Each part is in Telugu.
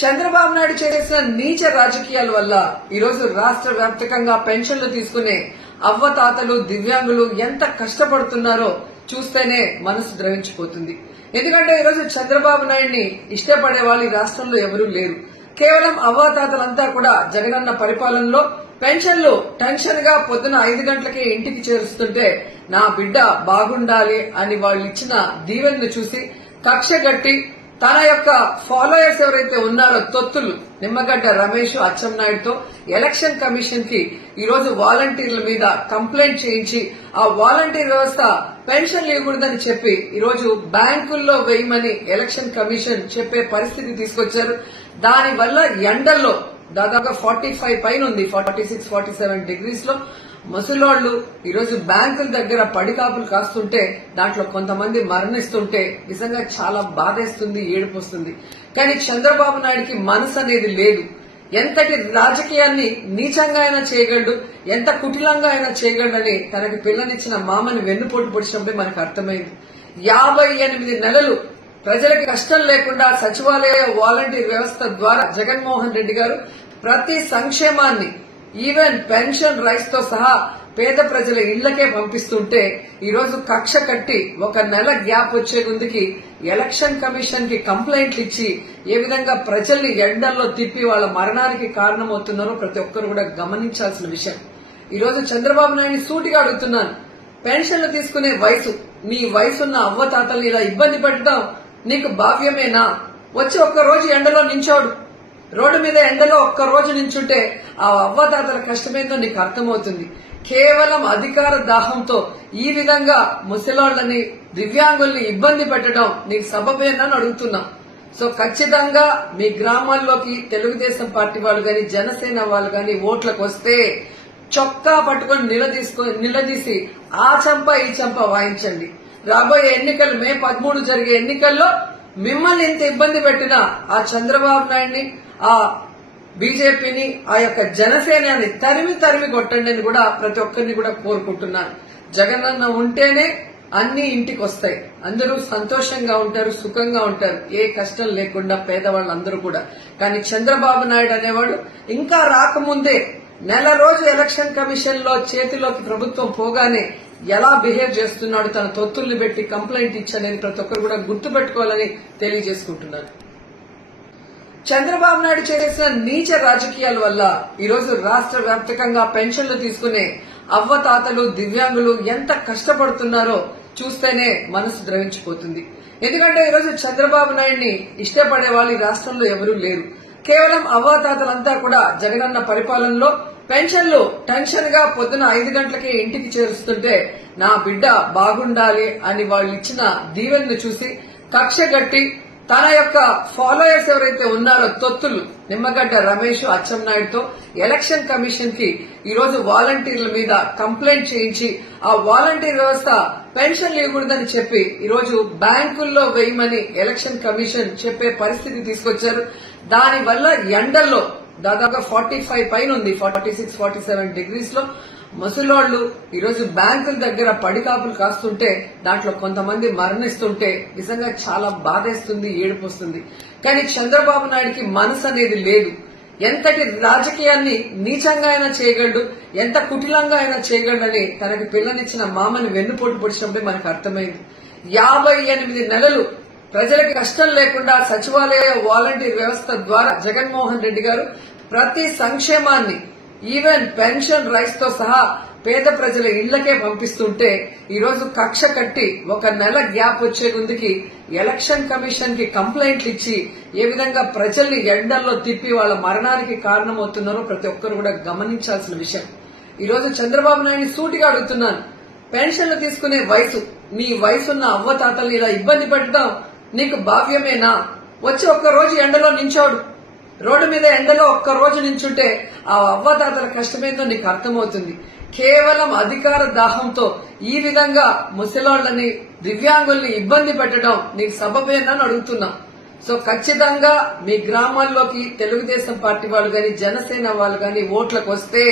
చంద్రబాబు నాయుడు చేసిన నీచ రాజకీయాల వల్ల ఈరోజు రాష్ట్ర వ్యాప్తంగా పెన్షన్లు తీసుకునే అవ్వతాతలు దివ్యాంగులు ఎంత కష్టపడుతున్నారో చూస్తేనే మనసు ద్రవించిపోతుంది. ఎందుకంటే ఈరోజు చంద్రబాబు నాయుడిని ఇష్టపడే వాళ్ళు ఈ రాష్ట్రంలో ఎవరూ లేరు. కేవలం అవ్వాతాతలంతా కూడా జగనన్న పరిపాలనలో పెన్షన్లు టెన్షన్గా పొద్దున ఐదు గంటలకే ఇంటికి చేరుస్తుంటే నా బిడ్డ బాగుండాలి అని వాళ్ళు ఇచ్చిన దీవెనను చూసి కక్ష గట్టి తన యొక్క ఫాలోయర్స్ ఎవరైతే ఉన్నారో తొత్తులు నిమ్మగడ్డ రమేష్ అచ్చెన్నాయుడుతో ఎలక్షన్ కమిషన్కి ఈరోజు వాలంటీర్ల మీద కంప్లైంట్ చేయించి ఆ వాలంటీర్ వ్యవస్థ పెన్షన్ ఇవ్వకూడదని చెప్పి ఈరోజు బ్యాంకుల్లో వేయమని ఎలక్షన్ కమిషన్ చెప్పే పరిస్థితి తీసుకొచ్చారు. దానివల్ల ఎండల్లో దాదాపు ఫార్టీ ఫైవ్ పైన ఉంది ఫార్టీ సిక్స్ ఫార్టీ సెవెన్ డిగ్రీస్లో ముసలోళ్ళు ఈరోజు బ్యాంకుల దగ్గర పడికాపులు కాస్తుంటే దాంట్లో కొంతమంది మరణిస్తుంటే నిజంగా చాలా బాధేస్తుంది ఏడిపోస్తుంది. కానీ చంద్రబాబు నాయుడికి మనసు అనేది లేదు. ఎంతటి రాజకీయాన్ని నీచంగా అయినా చేయగలడు ఎంత కుటిలంగా అయినా చేయగలడని తనకి పిల్లనిచ్చిన మామని వెన్నుపోటు పొడిచినప్పుడే మనకు అర్థమైంది. యాభై ఎనిమిది నెలలు ప్రజలకు కష్టం లేకుండా సచివాలయ వాలంటీర్ వ్యవస్థ ద్వారా జగన్మోహన్ రెడ్డి గారు ప్రతి సంక్షేమాన్ని ఈవెన్ పెన్షన్ రైస్తో సహా పేద ప్రజల ఇళ్ళకే పంపిస్తుంటే ఈరోజు కక్ష కట్టి ఒక నెల గ్యాప్ వచ్చే ముందుకి ఎలక్షన్ కమిషన్కి కంప్లైంట్లు ఇచ్చి ఏ విధంగా ప్రజల్ని ఎండల్లో తిప్పి వాళ్ళ మరణానికి కారణమవుతున్నారో ప్రతి ఒక్కరు కూడా గమనించాల్సిన విషయం. ఈరోజు చంద్రబాబు నాయుడు సూటిగా అడుగుతున్నాను. పెన్షన్లు తీసుకునే వయసు నీ వయసున్న అవ్వతాతలు ఇలా ఇబ్బంది పెట్టడం నీకు భావ్యమేనా? వచ్చి ఒక్కరోజు ఎండలో నించోడు. రోడ్డు మీద ఎండలో ఒక్క రోజు నించుంటే ఆ అవ్వదాతల కష్టమేందో నీకు అర్థమవుతుంది. కేవలం అధికార దాహంతో ఈ విధంగా ముసలాళ్ళని దివ్యాంగుల్ని ఇబ్బంది పెట్టడం నీకు సబబేనని అడుగుతున్నా. సో ఖచ్చితంగా మీ గ్రామాల్లోకి తెలుగుదేశం పార్టీ వాళ్ళు గాని జనసేన వాళ్ళు గాని ఓట్లకు వస్తే చొక్కా పట్టుకొని నిలదీసుకొని నిలదీసి ఆ చంప ఈ చంప వాయించండి. రాబోయే ఎన్నికలు మే పదమూడు జరిగే ఎన్నికల్లో మిమ్మల్ని ఇంత ఇబ్బంది పెట్టిన ఆ చంద్రబాబు నాయుడిని ఆ బీజేపీని ఆ యొక్క జనసేనని తరిమి తరిమి కొట్టండి అని కూడా ప్రతి ఒక్కరిని కూడా కోరుకుంటున్నాను. జగనన్న ఉంటేనే అన్ని ఇంటికి వస్తాయి అందరూ సంతోషంగా ఉంటారు సుఖంగా ఉంటారు. ఏ కష్టం లేకుండా పేదవాళ్ళందరూ కూడా. కానీ చంద్రబాబు నాయుడు అనేవాడు ఇంకా రాకముందే నెల రోజు ఎలక్షన్ కమిషన్లో చేతిలోకి ప్రభుత్వం పోగానే ఎలా బిహేవ్ చేస్తున్నాడు తన తొత్తుల్ని పెట్టి కంప్లైంట్ ఇచ్చానని ప్రతి ఒక్కరు కూడా గుర్తుపెట్టుకోవాలని తెలియజేసుకుంటున్నాను. చంద్రబాబు నాయుడు చేసిన నీచ రాజకీయాల వల్ల ఈరోజు రాష్ట్ర వ్యాప్తంగా పెన్షన్లు తీసుకునే అవ్వతాతలు దివ్యాంగులు ఎంత కష్టపడుతున్నారో చూస్తేనే మనసు ద్రవించిపోతుంది. ఎందుకంటే ఈరోజు చంద్రబాబు నాయుడిని ఇష్టపడే వాళ్ళు రాష్ట్రంలో ఎవరూ లేరు. కేవలం అవ్వాతాతలంతా కూడా జగనన్న పరిపాలనలో పెన్షన్లు టెన్షన్గా పొద్దున ఐదు గంటలకే ఇంటికి చేరుస్తుంటే నా బిడ్డ బాగుండాలి అని వాళ్ళు ఇచ్చిన దీవెనను చూసి కక్షగట్టి తన యొక్క ఫాలోయర్స్ ఎవరైతే ఉన్నారో తొత్తులు నిమ్మగడ్డ రమేష్ అచ్చెన్నాయుడుతో ఎలక్షన్ కమిషన్కి ఈరోజు వాలంటీర్ల మీద కంప్లైంట్ చేయించి ఆ వాలంటీర్ వ్యవస్థ పెన్షన్ ఇవ్వకూడదని చెప్పి ఈరోజు బ్యాంకుల్లో వేయమని ఎలక్షన్ కమిషన్ చెప్పే పరిస్థితి తీసుకొచ్చారు. దానివల్ల ఎండల్లో దాదాపు ఫార్టీ ఫైవ్ పైన ఉంది ఫార్టీ సిక్స్ ఫార్టీ సెవెన్ డిగ్రీస్లో ముసలోళ్ళు ఈరోజు బ్యాంకుల దగ్గర పడికాపులు కాస్తుంటే దాంట్లో కొంతమంది మరణిస్తుంటే నిజంగా చాలా బాధేస్తుంది ఏడిపోస్తుంది. కానీ చంద్రబాబు నాయుడికి మనసు అనేది లేదు. ఎంతటి రాజకీయాన్ని నీచంగా అయినా చేయగలడు ఎంత కుటిలంగా అయినా చేయగలడని తనకి పిల్లనిచ్చిన మామని వెన్నుపోటు పొడిచినప్పుడే మనకు అర్థమైంది. యాభై ఎనిమిది నెలలు ప్రజలకు కష్టం లేకుండా సచివాలయ వాలంటీర్ వ్యవస్థ ద్వారా జగన్మోహన్ రెడ్డి గారు ప్రతి సంక్షేమాన్ని ఈవెన్ పెన్షన్ రైస్తో సహా పేద ప్రజల ఇళ్ళకే పంపిస్తుంటే ఈరోజు కక్ష కట్టి ఒక నెల గ్యాప్ వచ్చే ముందుకి ఎలక్షన్ కమిషన్కి కంప్లైంట్లు ఇచ్చి ఏ విధంగా ప్రజల్ని ఎండల్లో తిప్పి వాళ్ళ మరణానికి కారణమవుతున్నారో ప్రతి ఒక్కరు కూడా గమనించాల్సిన విషయం. ఈరోజు చంద్రబాబు నాయుడు సూటిగా అడుగుతున్నాను పెన్షన్లు తీసుకునే వయసు నీ వయసున్న అవ్వతాతల్ని ఇలా ఇబ్బంది పెట్టడం నీకు భావ్యమేనా? వచ్చి ఒక్క రోజు ఎండలో నించోడు. రోడ్డు మీద ఎండలో ఒక్క రోజు నించుంటే ఆ అవ్వదాతల కష్టమేందో నీకు అర్థమవుతుంది. కేవలం అధికార దాహంతో ఈ విధంగా ముసలాళ్ళని దివ్యాంగుల్ని ఇబ్బంది పెట్టడం నీకు సబబేనని అడుగుతున్నా. సో ఖచ్చితంగా మీ గ్రామాల్లోకి తెలుగుదేశం పార్టీ వాళ్ళు గాని జనసేన వాళ్ళు గాని ఓట్లకు వస్తే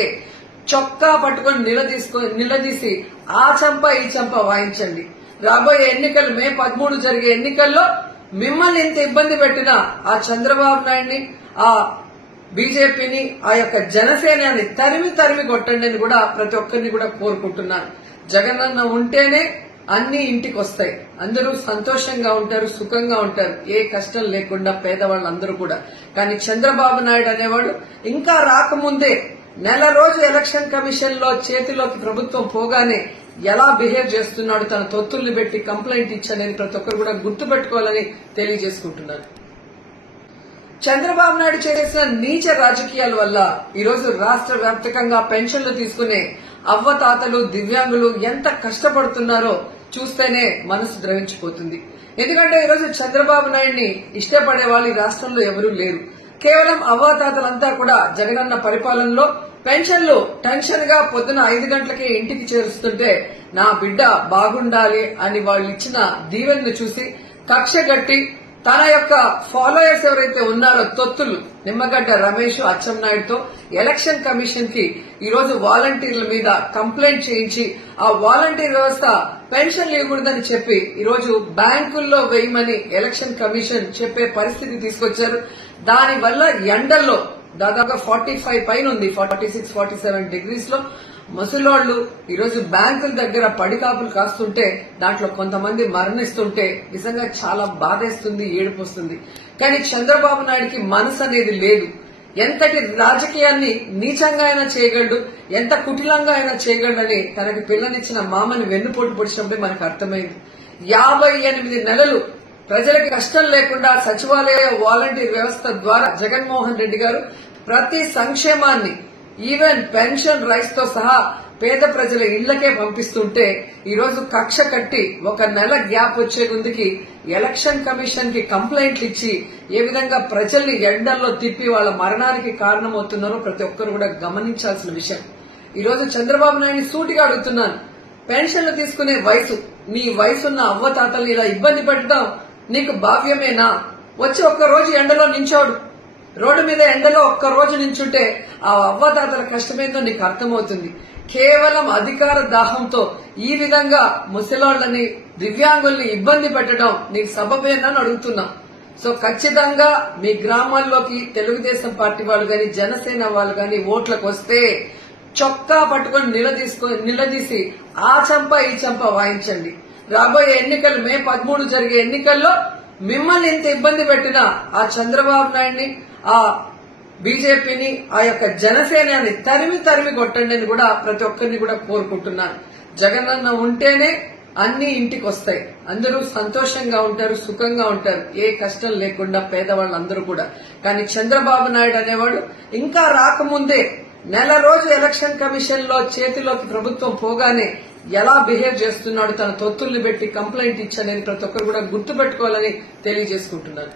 చొక్కా పట్టుకొని నిలదీసుకొని నిలదీసి ఆ చంప ఈ చంప వాయించండి. రాబోయే ఎన్నికలు మే పదమూడు జరిగే ఎన్నికల్లో మిమ్మల్ని ఇంత ఇబ్బంది పెట్టినా ఆ చంద్రబాబు నాయుడిని ఆ బీజేపీని ఆ యొక్క జనసేనని తరిమి తరిమి కొట్టండి అని కూడా ప్రతి ఒక్కరిని కూడా కోరుకుంటున్నాను. జగనన్న ఉంటేనే అన్ని ఇంటికి వస్తాయి అందరూ సంతోషంగా ఉంటారు సుఖంగా ఉంటారు. ఏ కష్టం లేకుండా పేదవాళ్ళందరూ కూడా. కానీ చంద్రబాబు నాయుడు అనేవాడు ఇంకా రాకముందే నెల రోజు ఎలక్షన్ కమిషన్లో చేతిలోకి ప్రభుత్వం పోగానే ఎలా బిహేవ్ చేస్తున్నాడు తన తొత్తుల్ని పెట్టి కంప్లైంట్ ఇచ్చానని ప్రతి ఒక్కరు కూడా గుర్తుపెట్టుకోవాలని తెలియజేసుకుంటున్నాను. చంద్రబాబు నాయుడు చేసిన నీచ రాజకీయాల వల్ల ఈరోజు రాష్ట్ర వ్యాప్తంగా పెన్షన్లు తీసుకునే అవ్వతాతలు దివ్యాంగులు ఎంత కష్టపడుతున్నారో చూస్తేనే మనసు ద్రవించిపోతుంది. ఎందుకంటే ఈరోజు చంద్రబాబు నాయుడిని ఇష్టపడే వాళ్ళు ఈ రాష్ట్రంలో ఎవరూ లేరు. కేవలం అవ్వాతాతలంతా కూడా జగనన్న పరిపాలనలో పెన్షన్లు టెన్షన్గా పొద్దున ఐదు గంటలకే ఇంటికి చేరుస్తుంటే నా బిడ్డ బాగుండాలి అని వాళ్ళు ఇచ్చిన దీవెనను చూసి కక్ష గట్టి తన యొక్క ఫాలోయర్స్ ఎవరైతే ఉన్నారో తొత్తులు నిమ్మగడ్డ రమేష్ అచ్చెన్నాయుడుతో ఎలక్షన్ కమిషన్కి ఈ రోజు వాలంటీర్ల మీద కంప్లైంట్ చేయించి ఆ వాలంటీర్ వ్యవస్థ పెన్షన్లు ఇవ్వకూడదని చెప్పి ఈ రోజు బ్యాంకుల్లో వేయమని ఎలక్షన్ కమిషన్ చెప్పే పరిస్థితి తీసుకొచ్చారు. దానివల్ల ఎండల్లో దాదాపుగా ఫార్టీ ఫైవ్ పైన ఉంది ఫార్టీ సిక్స్ ఫార్టీ సెవెన్ డిగ్రీస్లో ముసలోళ్ళు ఈరోజు బ్యాంకుల దగ్గర పడికాపులు కాస్తుంటే దాంట్లో కొంతమంది మరణిస్తుంటే నిజంగా చాలా బాధేస్తుంది ఏడిపోస్తుంది. కానీ చంద్రబాబు నాయుడికి మనసు అనేది లేదు. ఎంతటి రాజకీయాన్ని నీచంగా అయినా చేయగలడు ఎంత కుటిలంగా అయినా చేయగలడని తనకి పిల్లనిచ్చిన మామని వెన్నుపోటు పొడిచినప్పుడే మనకు అర్థమైంది. యాభై ఎనిమిది నెలలు ప్రజలకు కష్టం లేకుండా సచివాలయ వాలంటీర్ వ్యవస్థ ద్వారా జగన్మోహన్ రెడ్డి గారు ప్రతి సంక్షేమాన్ని ఈవెన్ పెన్షన్ రైస్తో సహా పేద ప్రజల ఇళ్ళకే పంపిస్తుంటే ఈరోజు కక్ష కట్టి ఒక నెల గ్యాప్ వచ్చే ముందుకి ఎలక్షన్ కమిషన్కి కంప్లైంట్లు ఇచ్చి ఏ విధంగా ప్రజల్ని ఎండల్లో తిప్పి వాళ్ళ మరణానికి కారణమవుతున్నారో ప్రతి ఒక్కరు కూడా గమనించాల్సిన విషయం. ఈరోజు చంద్రబాబు నాయుడు సూటిగా అడుగుతున్నాను. పెన్షన్లు తీసుకునే వయసు నీ వయసున్న అవ్వ తాతల్ని ఇలా ఇబ్బంది పెట్టడం నీకు భావ్యమేనా? వచ్చి ఒక్క రోజు ఎండలో నించోడు. రోడ్డు మీద ఎండలో ఒక్క రోజు నించుంటే ఆ అవ్వదాతల కష్టమేందో నీకు అర్థమవుతుంది. కేవలం అధికార దాహంతో ఈ విధంగా ముసలాళ్ళని దివ్యాంగుల్ని ఇబ్బంది పెట్టడం నీకు సబబేనని అడుగుతున్నా. సో ఖచ్చితంగా మీ గ్రామాల్లోకి తెలుగుదేశం పార్టీ వాళ్ళు గాని జనసేన వాళ్ళు గాని ఓట్లకు వస్తే చొక్కా పట్టుకొని నిలదీసుకో నిలదీసి ఆ చంప ఈ చంప వాయించండి. రాబోయే ఎన్నికలు మే పదమూడు జరిగే ఎన్నికల్లో మిమ్మల్ని ఇంత ఇబ్బంది పెట్టినా ఆ చంద్రబాబు నాయుడిని ఆ బీజేపీని ఆ యొక్క జనసేనని తరిమి తరిమి కొట్టండి అని కూడా ప్రతి ఒక్కరిని కూడా కోరుకుంటున్నాను. జగనన్న ఉంటేనే అన్ని ఇంటికి వస్తాయి. అందరూ సంతోషంగా ఉంటారు సుఖంగా ఉంటారు. ఏ కష్టం లేకుండా పేదవాళ్ళందరూ కూడా. కానీ చంద్రబాబు నాయుడు అనేవాడు ఇంకా రాకముందే నెల రోజు ఎలక్షన్ కమిషన్లో చేతిలోకి ప్రభుత్వం పోగానే ఎలా బిహేవ్ చేస్తున్నాడు తన తొత్తుల్ని పెట్టి కంప్లైంట్ ఇచ్చానని ప్రతి ఒక్కరు కూడా గుర్తుపెట్టుకోవాలని తెలియజేసుకుంటున్నాను.